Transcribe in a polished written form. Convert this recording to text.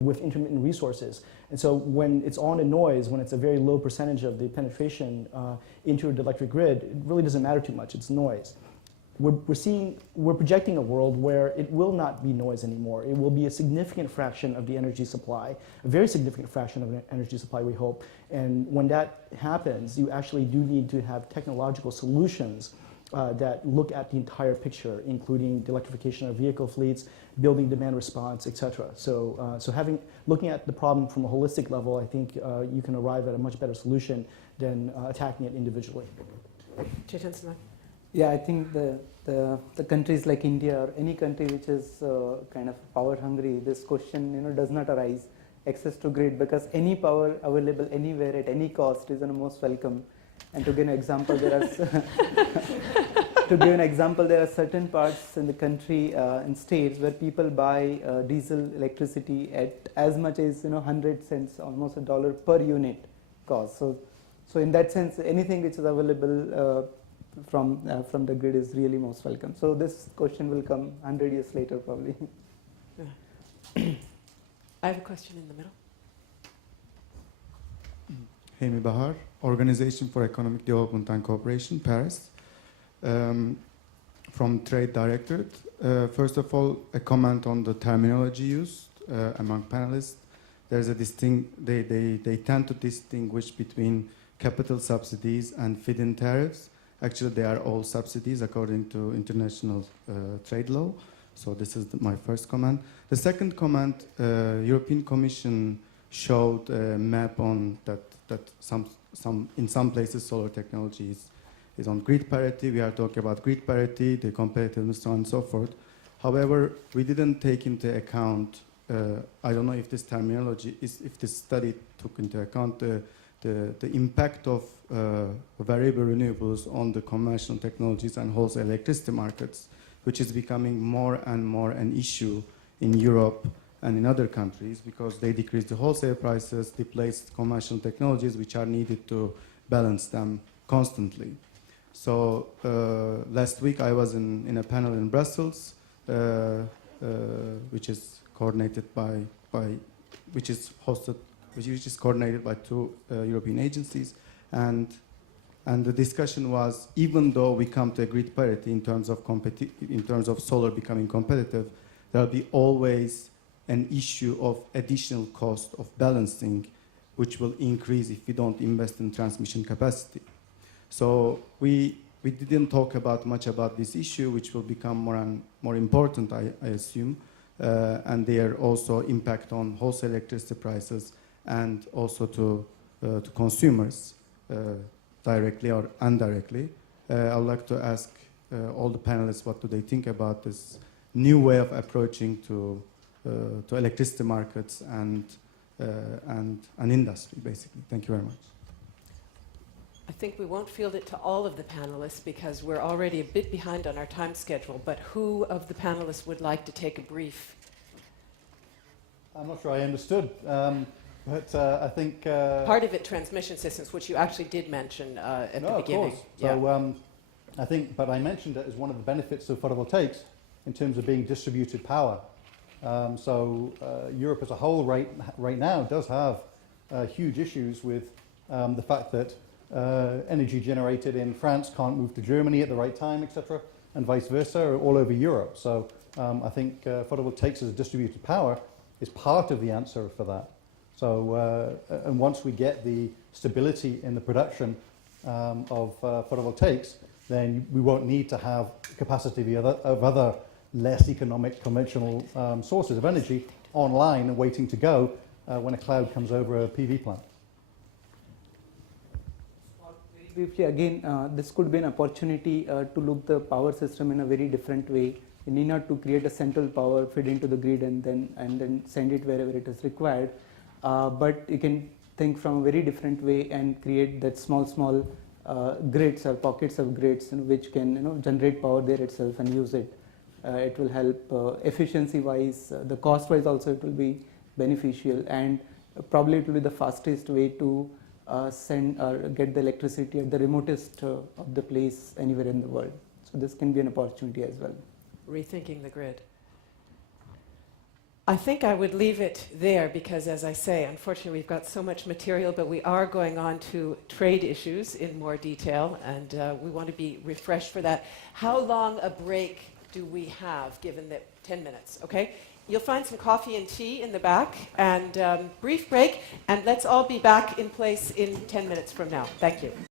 with intermittent resources. And so when it's on a noise, when it's a very low percentage of the penetration into the electric grid, it really doesn't matter too much, it's noise. We're projecting a world where it will not be noise anymore. It will be a significant fraction of the energy supply, a very significant fraction of the energy supply, we hope. And when that happens, you actually do need to have technological solutions that look at the entire picture, including the electrification of vehicle fleets, building demand response, et cetera. So looking at the problem from a holistic level, I think you can arrive at a much better solution than attacking it individually. Yeah, I think the countries like India or any country which is kind of power hungry, this question does not arise. Access to grid, because any power available anywhere at any cost is most welcome. And to give an example, there are certain parts in the country, in states, where people buy diesel electricity at as much as 100 cents, almost $1 per unit cost. So in that sense, anything which is available from the grid is really most welcome. So this question will come 100 years later, probably. I have a question in the middle. Hemi Bahar, Organization for Economic Development and Cooperation, Paris. From Trade Directorate. First of all, a comment on the terminology used among panelists. There's a they tend to distinguish between capital subsidies and feed-in tariffs. Actually, they are all subsidies according to international trade law. So this is my first comment. The second comment, European Commission showed a map on that in some places solar technology is on grid parity. We are talking about grid parity, the competitiveness, so on and so forth. However, we didn't take into account, I don't know if this terminology, if this study took into account the impact of variable renewables on the conventional technologies and wholesale electricity markets, which is becoming more and more an issue in Europe and in other countries, because they decrease the wholesale prices, displace conventional technologies which are needed to balance them constantly. So last week I was in a panel in Brussels, which is coordinated which is coordinated by two European agencies, and the discussion was, even though we come to a grid parity in terms of solar becoming competitive, there will be always an issue of additional cost of balancing, which will increase if we don't invest in transmission capacity. So we didn't talk much about this issue, which will become more and more important, I assume, and their also impact on wholesale electricity prices and also to consumers, directly or indirectly. I would like to ask all the panelists, what do they think about this new way of approaching to electricity markets and industry, basically. Thank you very much. I think we won't field it to all of the panelists because we're already a bit behind on our time schedule, but who of the panelists would like to take a brief? I'm not sure I understood, but I think... Part of it, transmission systems, which you actually did mention at the beginning. Of course. So I think, but I mentioned it as one of the benefits of photovoltaics in terms of being distributed power. Europe as a whole right now does have huge issues with the fact that energy generated in France can't move to Germany at the right time, etc., and vice versa, all over Europe. So I think photovoltaics as a distributed power is part of the answer for that. So and once we get the stability in the production of photovoltaics, then we won't need to have capacity of other less economic conventional sources of energy online and waiting to go when a cloud comes over a PV plant. Briefly, again, this could be an opportunity to look the power system in a very different way. You need not to create a central power, feed into the grid, and then send it wherever it is required. But you can think from a very different way and create that small grids or pockets of grids which can generate power there itself and use it. It will help efficiency-wise, the cost-wise also it will be beneficial, and probably it will be the fastest way to send or get the electricity at the remotest of the place anywhere in the world. So this can be an opportunity as well. Rethinking the grid. I think I would leave it there because, as I say, unfortunately we've got so much material, but we are going on to trade issues in more detail, and we want to be refreshed for that. How long a break do we have, given that 10 minutes, okay? You'll find some coffee and tea in the back, and brief break, and let's all be back in place in 10 minutes from now. Thank you.